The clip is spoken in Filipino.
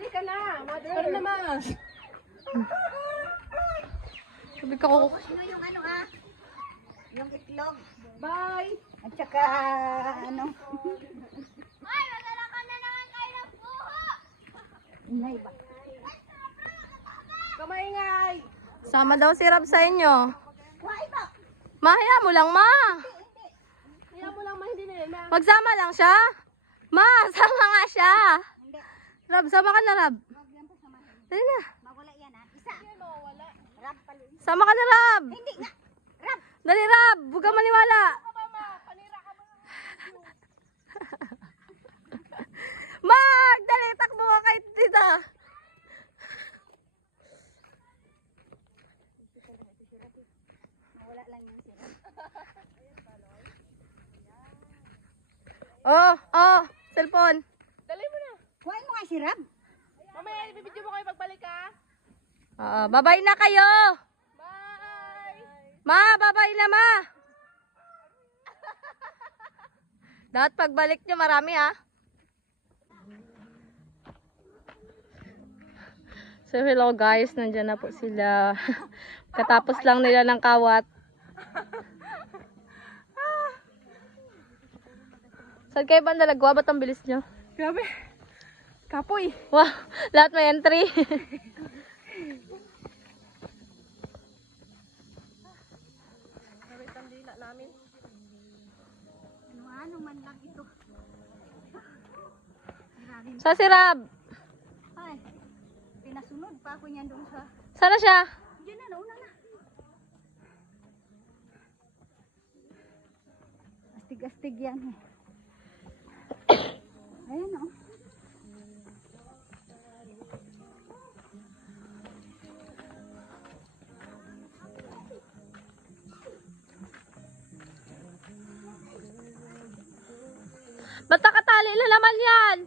Halika na, mother. Pero naman. Sabi ka ko. Yung yung itlog. Bye. At saka ano. Ay, madala ka na naman kayo ng buho! Inay ba? Kamaingay. Sama daw si Rab sa inyo. Why ba? Mahaya mo lang, ma. Kaya mo lang hindi na yun. Magsama lang siya. Ma, sama nga siya. Hindi. Rab, sama ka na, Rab. Wag yan pa samahin. Dali na. Mawala yan ha. Isa. Rab pala. Sama ka na, Rab. Hindi nga. Rab. Dali, Rab. Huwag ka maniwala. Mag! Dali, takbo ka kahit dito. Mawala lang yan si Rab. Oh, cellphone. Dali mo na. Why mo nga si Rab? Mamaya, ibibidyo mo kayo pagbalik ha. Babay na kayo. Bye. Ma, babay na, ma. Dapat pagbalik nyo, marami ha. So hello guys, nandyan na po sila. Katapos lang nila ng kawat. Saan kayo ba nalagwa? Ba't ang bilis nyo? Grabe. Kapoy. Wow, lahat may entry. Gamit ang dila namin. Ano man lang ito. Grabe. Sa si Rab. Ay. Pinasunod pa ako niyan doon sa. Sana siya? Diyan na, nauna na. Astig-astig yan eh. Ayan o. Ba't nakatali na naman yan?